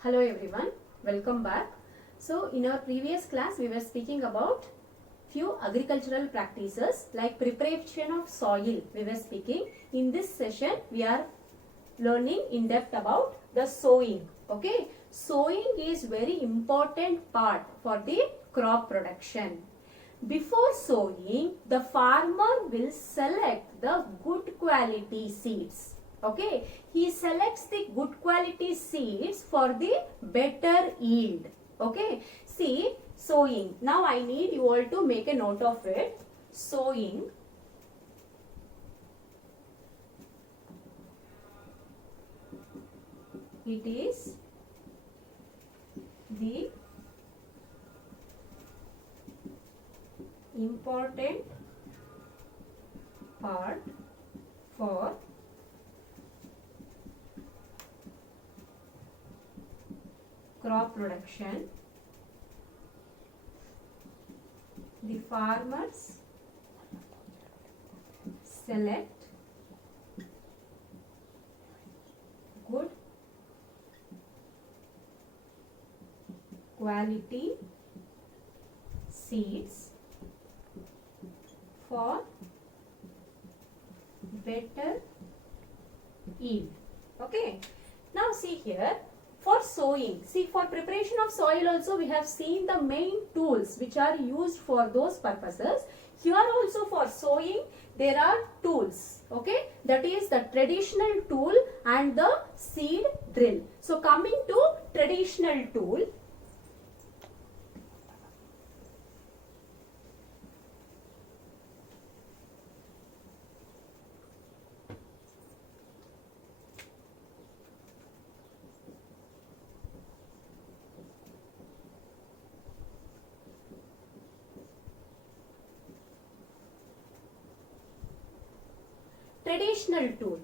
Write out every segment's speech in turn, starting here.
Hello everyone, welcome back. So in our previous class we were speaking about few agricultural practices like preparation of soil we were speaking. In this session we are learning in depth about the sowing. Okay, sowing is very important part for the crop production. Before sowing, the farmer will select the good quality seeds. Okay, he selects the good quality seeds for the better yield. Okay, see sowing. Now I need you all to make a note of it. Sowing. It is the important part for crop production. The farmers select good quality seeds for better yield. Okay, now see here, for sowing, see for preparation of soil also we have seen the main tools which are used for those purposes. Here also for sowing there are tools. Okay, that is the traditional tool and the seed drill. So coming to traditional tool, traditional tool.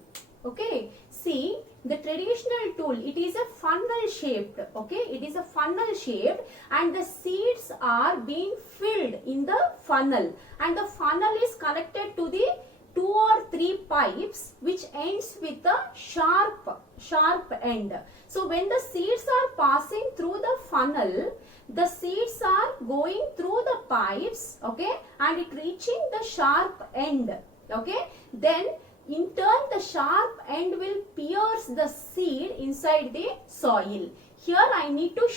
Okay, see the traditional tool, it is a funnel shaped. Okay, it is a funnel shaped and the seeds are being filled in the funnel and the funnel is connected to the 2 or 3 pipes which ends with a sharp end. So when the seeds are passing through the funnel, the seeds are going through the pipes, okay, and it reaching the sharp end. Okay, then in turn the sharp end will pierce the seed inside the soil. Here I need to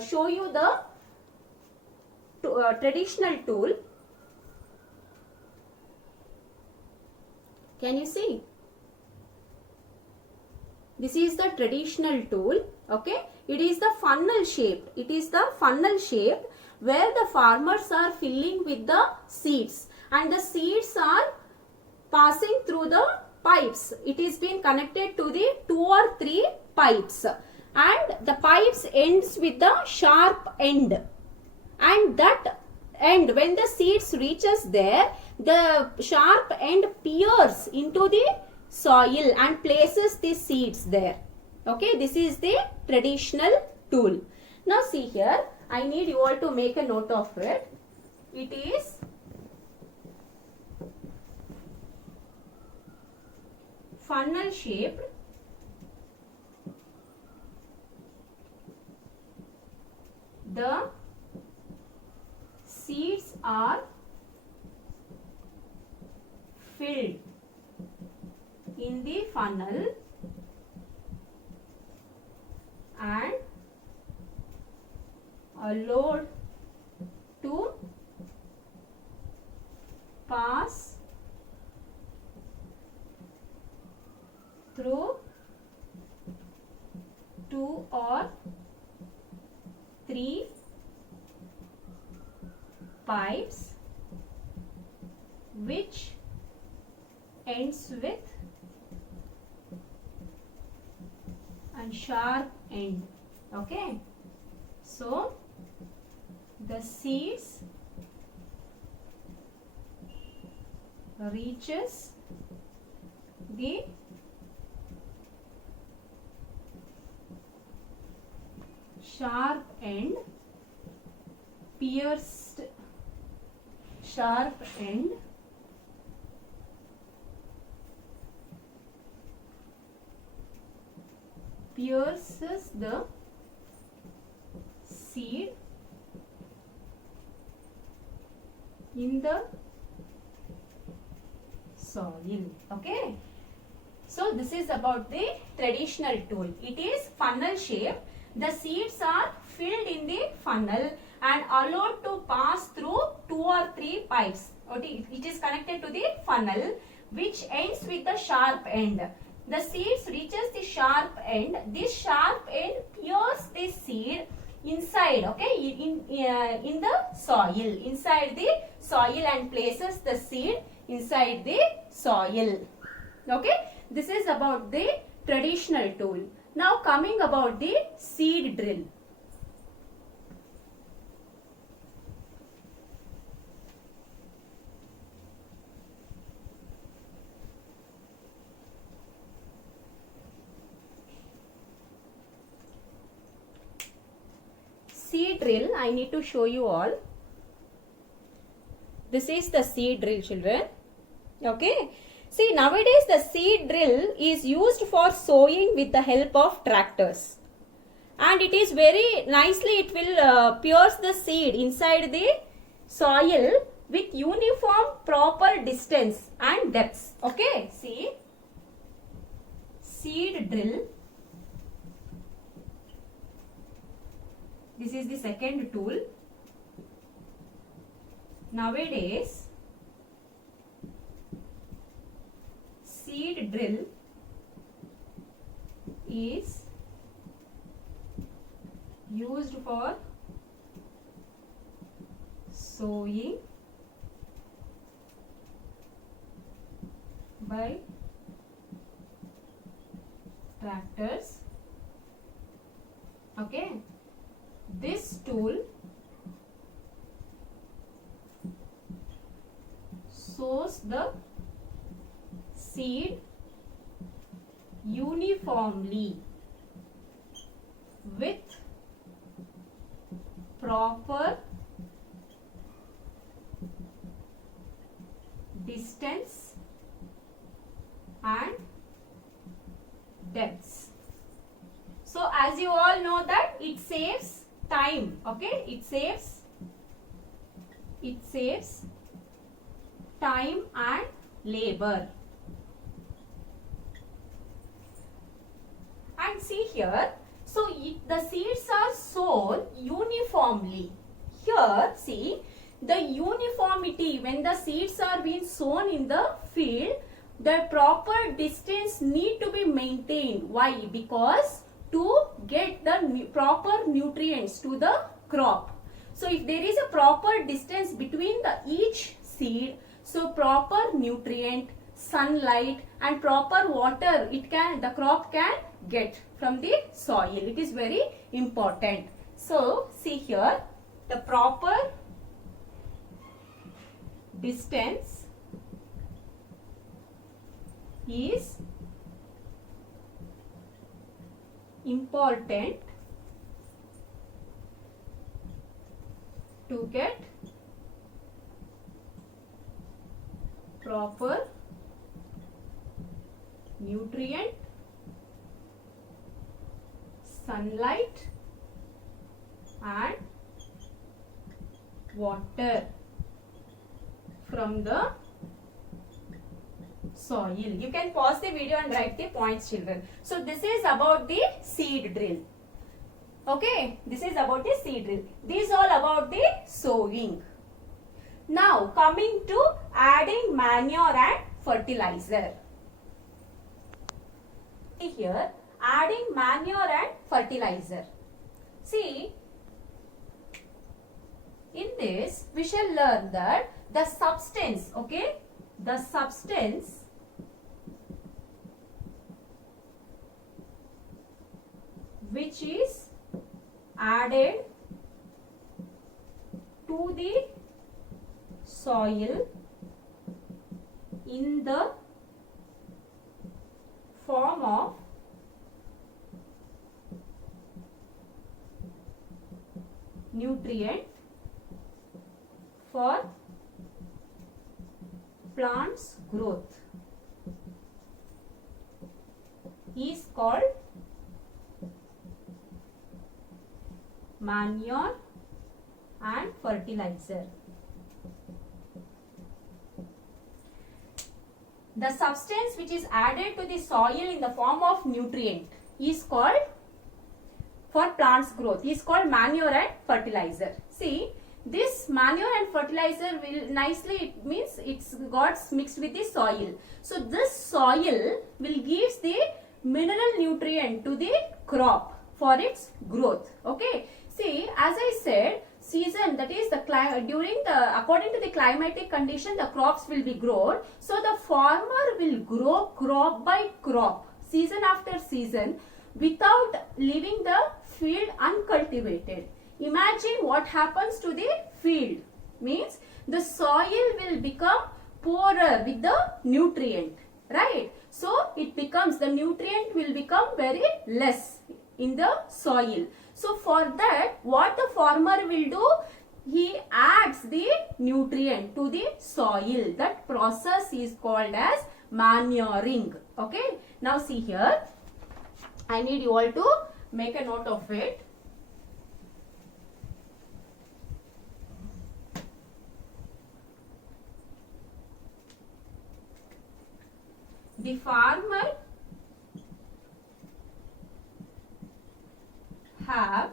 show you the traditional tool. Can you see? This is the traditional tool. Okay, it is the funnel shaped. It is the funnel shaped where the farmers are filling with the seeds and the seeds are passing through the pipes. It is being connected to the 2 or 3 pipes and the pipes ends with the sharp end, and that end, when the seeds reaches there, the sharp end pierces into the soil and places the seeds there. Okay, this is the traditional tool. Now see here, I need you all to make a note of it. It is funnel shaped, the seeds are filled in the funnel and allowed to pass through 2 or 3 pipes which ends with a sharp end. Okay, so the seeds reaches the sharp end, pierced sharp end pierces the seed in the soil. Okay. So this is about the traditional tool. It is funnel shape. The seeds are filled in the funnel and allowed to pass through 2 or 3 pipes. Okay. It is connected to the funnel which ends with the sharp end. The seeds reaches the sharp end. This sharp end pierces the seed inside, okay, in the soil, inside the soil, and places the seed inside the soil. Okay, this is about the traditional tool. Now coming about the seed drill. Seed drill, I need to show you all. This is the seed drill, children. Okay. See, nowadays the seed drill is used for sowing with the help of tractors. And it is very nicely, it will pierce the seed inside the soil with uniform proper distance and depths. Okay. See, seed drill. This is the second tool. Nowadays, seed drill is used for sowing by tractors. Okay. This tool sows the seed uniformly with proper distance and depths. So as you all know that it saves time. Okay, it saves time and labor. And see here, so the seeds are sown uniformly. Here see, the uniformity, when the seeds are being sown in the field, the proper distance need to be maintained. Why? Because to get the proper nutrients to the crop. So if there is a proper distance between each seed, so proper nutrient, sunlight and proper water the crop can get from the soil. It is very important. So see here, the proper distance is important to get proper nutrient, sunlight and water from the soil. You can pause the video and write the points, children. So this is about the seed drill. Okay, this is about the seed drill. This is all about the sowing. Now coming to adding manure and fertilizer. Here, adding manure and fertilizer. See, in this we shall learn that the substance, okay, the substance which is added to the soil in the form of nutrient for plants' growth is called manure and fertilizer. The substance which is added to the soil in the form of nutrient is called, for plants growth, is called manure and fertilizer. See, this manure and fertilizer will nicely, it means it's got mixed with the soil. So this soil will gives the mineral nutrient to the crop for its growth. Okay. See, as I said, season, that is the during the, according to the climatic condition, the crops will be grown. So the farmer will grow crop by crop, season after season, without leaving the field uncultivated. Imagine what happens to the field. Means the soil will become poorer with the nutrient, right? So it becomes, the nutrient will become very less in the soil. So for that, what the farmer will do, he adds the nutrient to the soil. That process is called as manuring. Okay. Now see here, I need you all to make a note of it. The farmer have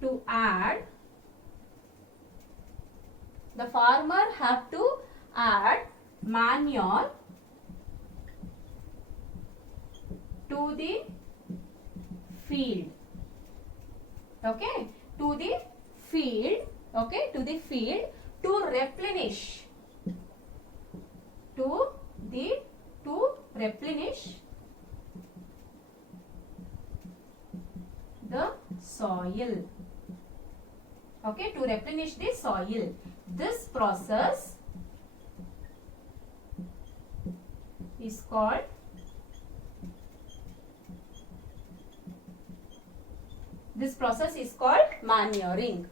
to add, the farmer have to add manure to the field. Okay, to the field. Okay, to the field to replenish, to replenish the soil. Okay, to replenish the soil. This process is called manuring.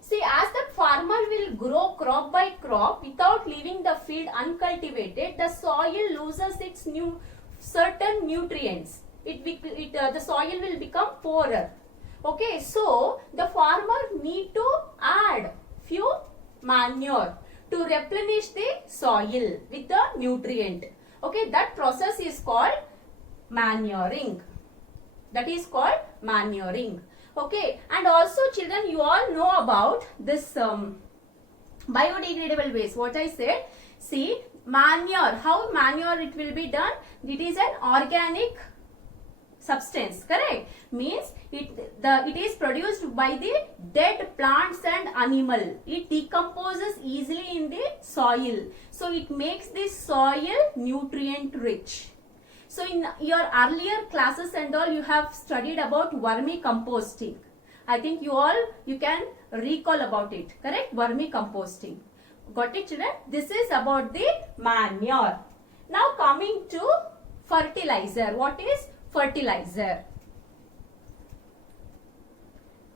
See, as the farmer will grow crop by crop without leaving the field uncultivated, the soil loses its certain nutrients. The soil will become poorer. Okay, so the farmer need to add few manure to replenish the soil with the nutrient. Okay, that process is called manuring. That is called manuring. Okay, and also children, you all know about this biodegradable waste. What I said, see, manure, how manure it will be done? It is an organic substance, correct? Means it is produced by the dead plants and animal. It decomposes easily in the soil. So it makes the soil nutrient rich. So in your earlier classes and all, you have studied about vermicomposting. I think you can recall about it, correct? Vermicomposting. Got it, children? This is about the manure. Now coming to fertilizer. What is fertilizer?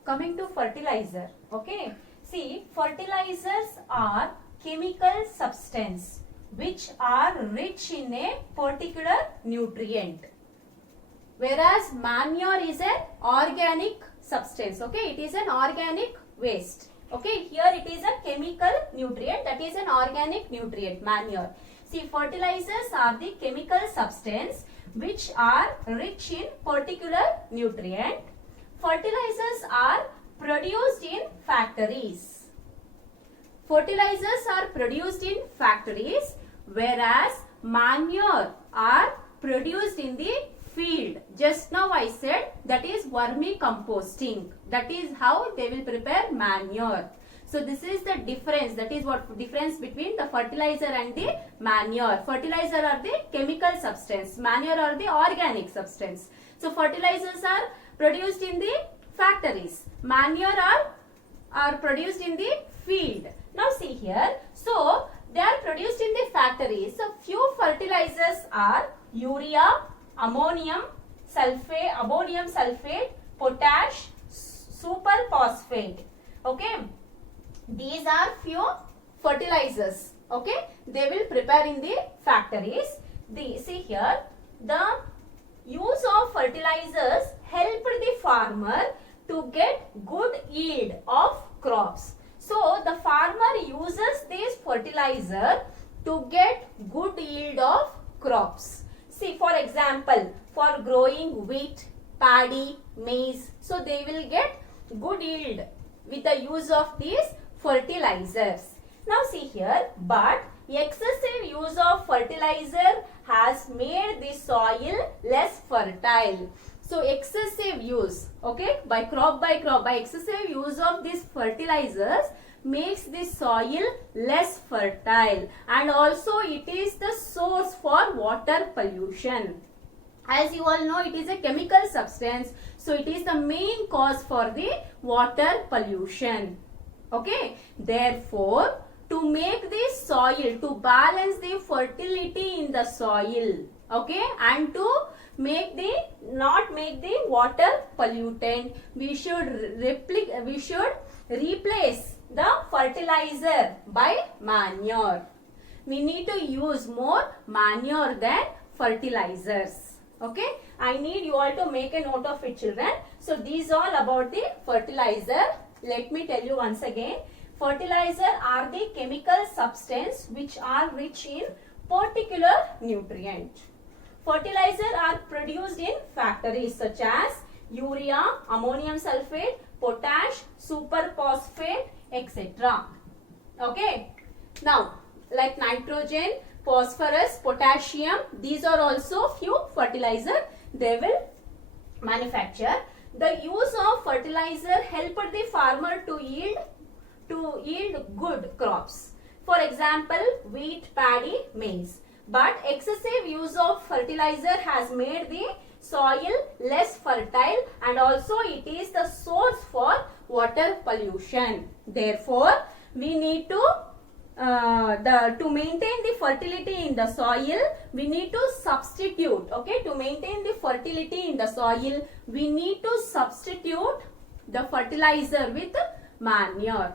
Coming to fertilizer. Okay. See, fertilizers are chemical substance which are rich in a particular nutrient, whereas manure is an organic substance. Okay, it is an organic waste. Okay, here it is a chemical nutrient, that is an organic nutrient, manure. See, fertilizers are the chemical substance which are rich in particular nutrient. Fertilizers are produced in factories. Fertilizers are produced in factories, whereas manure are produced in the field. Just now I said that is vermicomposting. That is how they will prepare manure. So this is the difference. That is what difference between the fertilizer and the manure. Fertilizer are the chemical substance. Manure are the organic substance. So fertilizers are produced in the factories. Manure are produced in the field. Now see here. So they are produced in the factories. So few fertilizers are urea, ammonium sulfate, potash, superphosphate. Okay. These are few fertilizers. Okay. They will prepare in the factories. See here. The use of fertilizers helped the farmer to get good yield of crops. So the farmer uses this fertilizer to get good yield of crops. See, for example, for growing wheat, paddy, maize, so they will get good yield with the use of these fertilizers. Now see here, but excessive use of fertilizer has made the soil less fertile. So excessive use, okay, by excessive use of these fertilizers makes the soil less fertile, and also it is the source for water pollution. As you all know, it is a chemical substance, so it is the main cause for the water pollution. Okay, therefore, to make the soil, to balance the fertility in the soil, okay, and to not make the water pollutant, we should replace the fertilizer by manure. We need to use more manure than fertilizers. Okay, I need you all to make a note of it, children. So these all about the fertilizer. Let me tell you once again. Fertilizer are the chemical substance which are rich in particular nutrient. Fertilizer are produced in factories such as urea, ammonium sulfate, potash, superphosphate, etc. Okay. Now, like nitrogen, phosphorus, potassium, these are also few fertilizer they will manufacture. The use of fertilizer helped the farmer to yield good crops. For example, wheat, paddy, maize. But excessive use of fertilizer has made the soil less fertile, and also it is the source for water pollution. Therefore, we need to maintain the fertility in the soil, we need to substitute, okay, to maintain the fertility in the soil, we need to substitute the fertilizer with manure.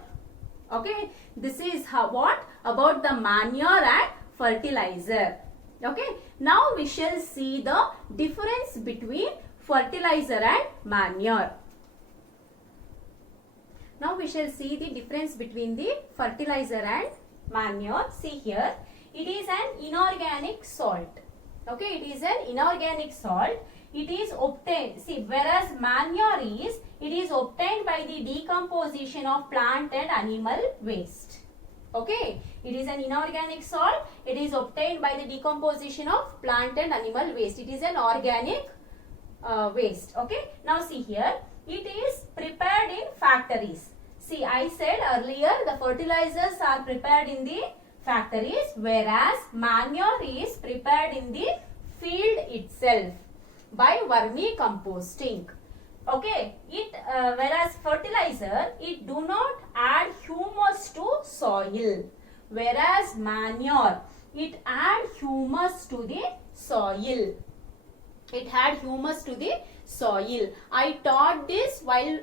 Okay, this is what about the manure and fertilizer. Okay, now we shall see the difference between fertilizer and manure. Now we shall see the difference between the fertilizer and manure. See here, it is an inorganic salt. Okay, it is an inorganic salt. It is obtained, see, whereas manure is, it is obtained by the decomposition of plant and animal waste. Okay, it is an inorganic salt. It is obtained by the decomposition of plant and animal waste. It is an organic waste. Okay, now see here, it is prepared in factories. See, I said earlier the fertilizers are prepared in the factories, whereas manure is prepared in the field itself by vermicomposting. Okay, whereas fertilizer, it do not add humus to soil, whereas manure, it add humus to the soil. It had humus to the soil. I taught this while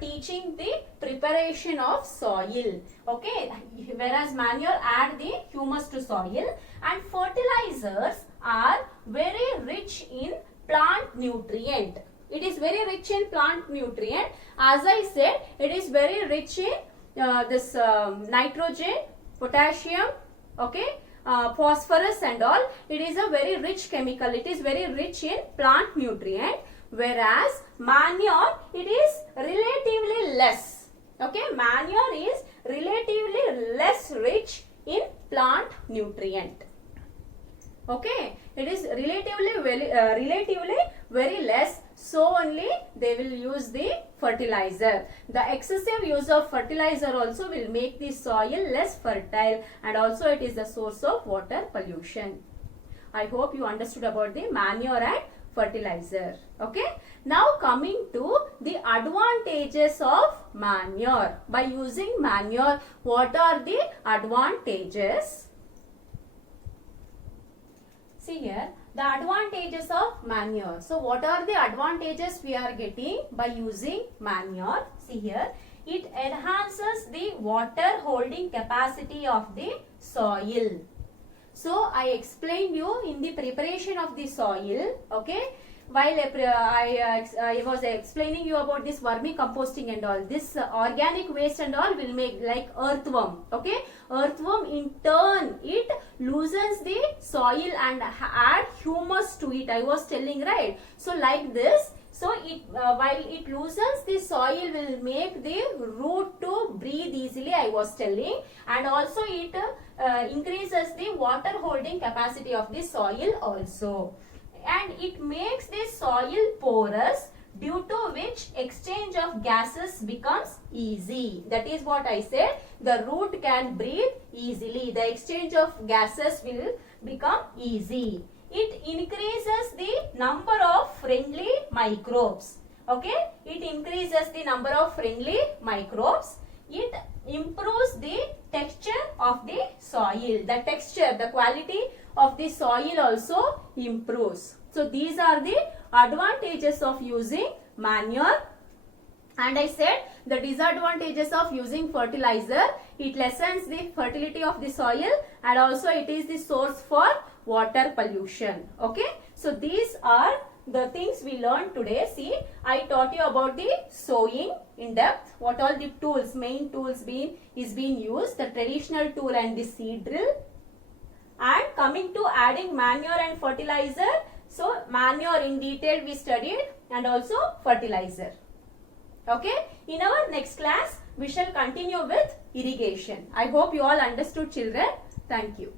teaching the preparation of soil. Okay, whereas manure add the humus to soil, and fertilizers are very rich in plant nutrient. It is very rich in plant nutrient. As I said, it is very rich in nitrogen, potassium, okay, phosphorus and all. It is a very rich chemical. It is very rich in plant nutrient, whereas manure, it is relatively less. Okay, manure is relatively less rich in plant nutrient. Okay, it is relatively very less, so only they will use the fertilizer. The excessive use of fertilizer also will make the soil less fertile, and also it is the source of water pollution. I hope you understood about the manure and fertilizer. Okay, now coming to the advantages of manure. By using manure, what are the advantages? See here, the advantages of manure. So what are the advantages we are getting by using manure? See here, it enhances the water holding capacity of the soil. So I explained you in the preparation of the soil, okay, while I was explaining you about this vermicomposting and all, this organic waste and all will make like earthworm. Okay, earthworm in turn it loosens the soil and add humus to it. I was telling, right? So like this. So it while it loosens the soil will make the root to breathe easily, I was telling, and also it increases the water holding capacity of the soil also, and it makes the soil porous, due to which exchange of gases becomes easy. That is what I said, the root can breathe easily, the exchange of gases will become easy. It increases the number of friendly microbes. Okay, it increases the number of friendly microbes. It improves the texture of the soil. The texture, the quality of the soil also improves. So these are the advantages of using manure. And I said the disadvantages of using fertilizer, it lessens the fertility of the soil, and also it is the source for water pollution. Okay, so these are the things we learned today. See, I taught you about the sowing in depth, what all the tools, main tools being used, the traditional tool and the seed drill. And coming to adding manure and fertilizer, so manure in detail we studied, and also fertilizer. Okay, in our next class we shall continue with irrigation. I hope you all understood, children. Thank you.